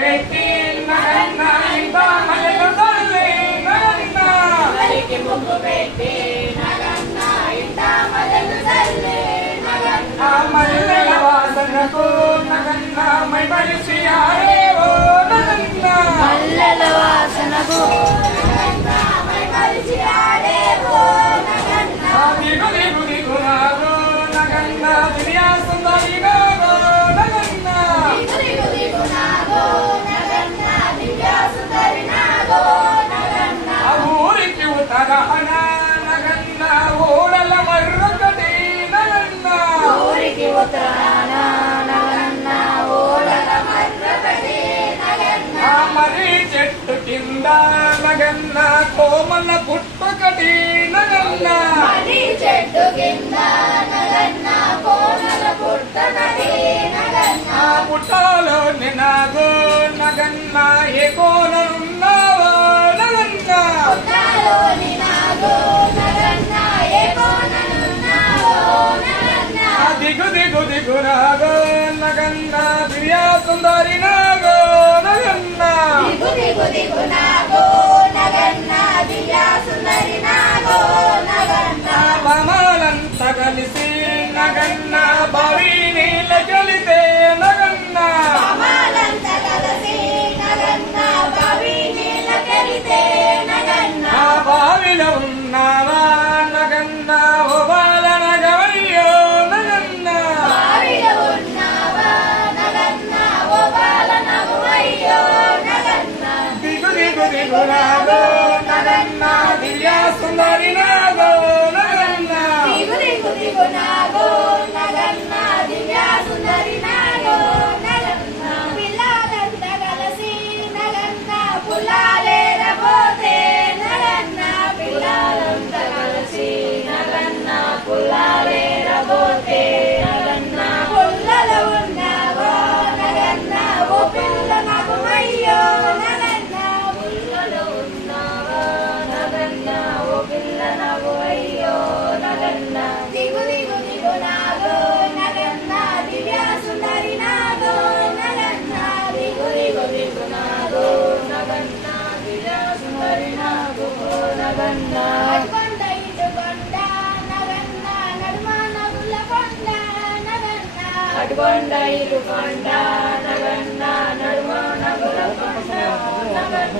పెట్టి నగన్న ఇంత మల్లెలు చల్లి నగన్న వరికి ముగ్గు పెట్టి నగన్న ఇంత మల్లెలు చల్లి నగన్న ఆ మల్లెల వాసనకు నగన్న మైమరిచి ఆడేవో నగన్న మల్లెల వాసనకు నగన్న మైమరిచి ఆడేవో నగన్న దిగు దిగు దిగునాగో నగన్న దివ్యా సుందరినాగో నగన్న దిగు దిగు నాగో నగన్న దివ్యా సుందరి నాగో నగన్న ఆ ఊరికి ఉత్తరాన నగన్న ఓడల మర్రొకటి నగన్న ఊరికి ఉత్తరాన నగన్న ఓడల మర్రొకటి నగన్న ఆ మర్రి చెట్టు కింద నగన్న కోమల పుట్టొకటి నగన్న మర్రి చెట్టు కింద నగన్న కోనల పుట్టొకటి నగన్న ఆ పుట్టలో నినాగో నగన్న ఏ కోనలున్నావో నగన్న పుట్టలోని నాగో నగన్న ఏ కోనలున్నావో నగన్న ఆ దిగు దిగు దిగునాగో నగన్న దివ్యా సుందరి నాగో నగన్న దిగు దిగు దిగు నాగో నగన్న దివ్యా సుందరి నాగో నగన్న ఆ వమాలంత కలిసి నగన్న బావి నీళ్ళ కలితే నగన్న కమలంత కలసి నగన్న బావి నీళ్ళకెళితే నగన్న ఆ బావిలో ఉన్నావా నగన్న ఓ బాలనగవయ్యో నగన్న బావిలో ఉన్నావా నగన్న ఓ బాలనగు అయ్యో నగన్న దిగు దిగు దిగునాగో నగన్న దివ్యా సుందరి నాగో నగన్న దిగు దిగు దిగు నాగో నగన్న దివ్యా సుందరి నాగో నగన్న పిల్లాలంత కలసి నగన్న పుల్లాలేరబోతే నగన్న పిల్లాలంత కలసి నగన్న పుల్లాలేరబోతే నగన్న పుల్లలో ఉన్నావో నగన్న ఓ పిల్ల నాకు అయ్యో నగన్న పుల్లలో ఉన్నావో నగన్న ఓ పిల్ల నాకు అయ్యో నగన్న దిగు దిగు దిగు నాగో నగన్న దివ్యా సుందరి నాగో నగన్న దిగు దిగు దిగు నాగో నగన్న దివ్యా సుందరి నాగో నగన్న అటుకొండ ఇటుకొండ నగన్న నడుమ నగుల కొండ నగన్న అటుకొండ ఇటుకొండ నగన్న నడుమ నగుల కొండ నగన్న